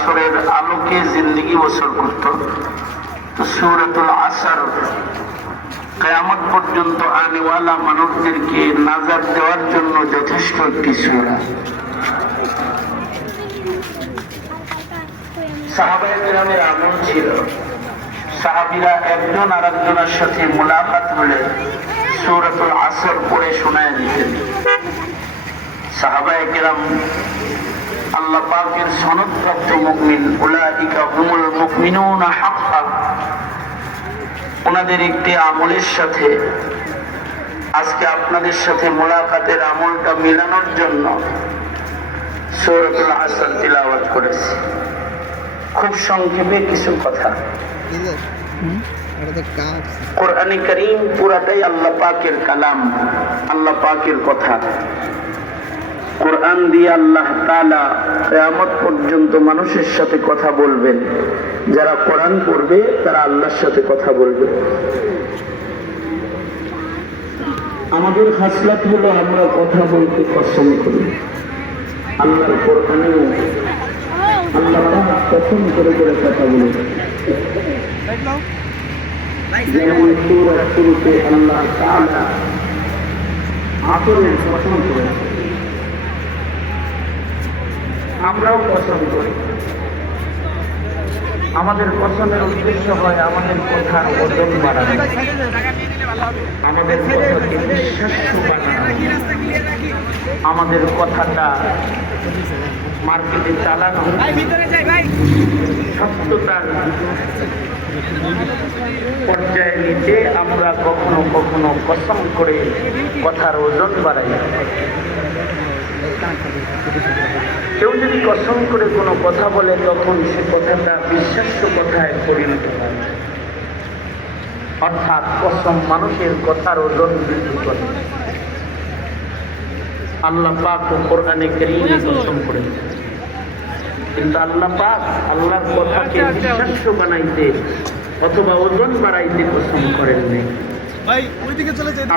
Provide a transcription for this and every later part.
আসরের আলোকে জিন্দেগি বসর করত। তো সূরাতুল আসর কিয়ামত পর্যন্ত আনেওয়ালা মানুষদেরকে নাজাত দেওয়ার জন্য যথেষ্ট একটি সূরা। সাহাবায়ে কেরামের আমল ছিল, সাহাবীরা একজন আরেকজনের সাথে মুলাকাত হলে সূরাতুল আসর পড়ে শোনায় দিতেন। সাহাবায়ে কেরাম আল্লাহ পাকের সনদপ্রাপ্ত মুমিন, উলাইকা হুমুল মুমিনুনা হাক্কান। ওনাদের একটি আমলের সাথে আজকে আপনাদের সাথে মুলাকাতের আমলটা মিলানোর জন্য সূরাতুল আসর তিলাওয়াত করেছি। খুব সংক্ষেপে কিছু কথা। কোরআনে কারীম পুরাটাই আল্লাহ পাকের কালাম, আল্লাহ পাকের কথা। কোরআন দিয়ে আল্লাহ তাআলা কিয়ামত পর্যন্ত মানুষের সাথে কথা বলবেন। যারা কোরআন পড়বে তারা আল্লাহর সাথে কথা বলবে। আমাদের খাসলাত হলো আমরা কথা বলতে পছন্দ করি। আল্লাহর কোরআনেও আল্লাহ পাক পছন্দ করে করে কথা বলেন। যেমন সূরা শুরুতে আল্লাহ তাআলা আসরের পছন্দ করেন, আমরাও পছন্দ করি। আমাদের পছন্দের উদ্দেশ্য হয় আমাদের কথার ওজন বাড়ানো, আমাদের কথাকে বিশ্বাস্য বানানো, আমাদের কথাটা মার্কেটে চালানো, সত্যতার পর্যায়ে নিতে আমরা কখনো কখনো কসম করে কথার ওজন বাড়াই। কেউ যদি কসম করে কোনো কথা বলে তখন সে কথাটা বিশ্বাস্য কথায় পরিণত হয়। অর্থাৎ কসম মানুষের কথার ওজন বৃদ্ধি করে। আল্লাহ পাক কোরআনে কারীমে কসম করেছেন, কিন্তু আল্লাহ পাক আল্লাহর কথাকে বিশ্বাস্য বানাইতে অথবা ওজন বাড়াইতে কসম করেন নাই।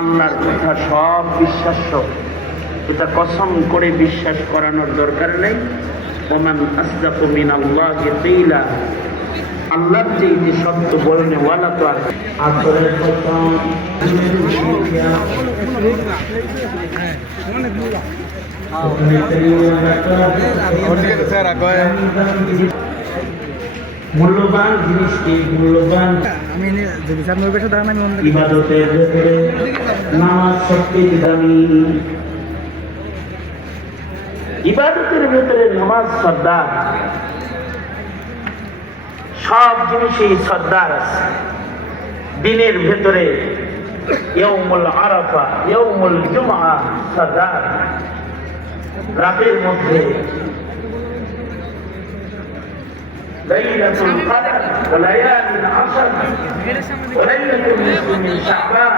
আল্লাহর কথা সব বিশ্বাস্য, এটা কসম করে বিশ্বাস করানোর দরকার নেই। ওমান আসদাকু মিনাল্লাহি কিলা, আল্লাহর চেয়ে সত্য বলনে ওয়ালা তো আর আসরের কসম। মূল্যবান জিনিসটি মূল্যবান ইবাদতের ভেতরে নামাজ সবচেয়ে দামি। ইবাদতের ভেতরে নামাজ সর্দার, সব জিনিসেই সর্দার আছে। দিনের ভেতরে ইয়াউমুল আরাফা, ইয়াউমুল জুমআ সর্দার। রাতের মধ্যে লাইলাতুল কদর ওয়া লায়ালিন আশর ওয়া লাইলাতুল নিসফি মিন শাবান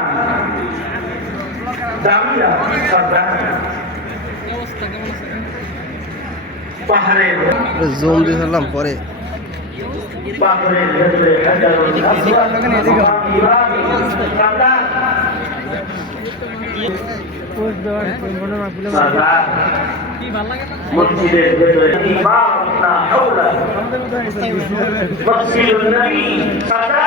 দামিয়া সর্দার। পাহাড়ের জুম দিলাম পরে পাহাড়ের ভেতরে হাজারো মসজিদের ভেতরে ইমাম না হাওলা মসজিদুন নবী সাদা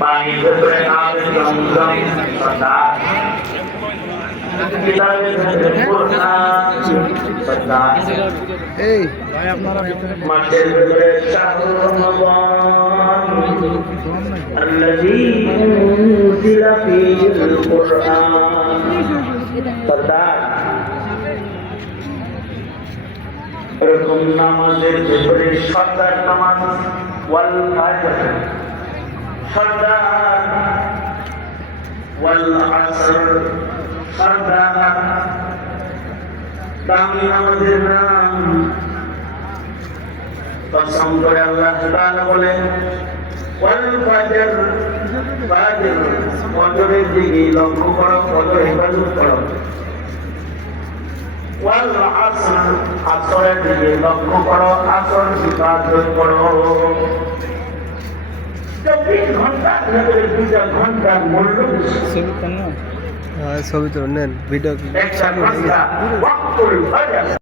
পানির ভেতরে আবে জমজম সাদা কিতাবের ভেতরে কোরআন সাদা। এই ভাই আপনারা মাসের ভেতরে শাহরুর রমাদান الذي أنزل فيه القرآن সর্দার। এরকম নামাজের ভেতরে সর্দার নামাজ ওয়াল ফাজর সর্দার, ওয়াল আসর সর্দার। দামি নামাজের নাম কসম করে আল্লাহ তাআলা বলেন ওয়াল ফাজর, ফাজর ফজরের দিকে লক্ষ্য করো, ফজর ইবাদত করো। ওয়াল আসর, আসরের দিকে লক্ষ্য করো, আসর ইবাদত করো। 24 ঘন্টা ভেতরে 2 ঘন্টার মূল্য ছবি তো নেন ভিডিও।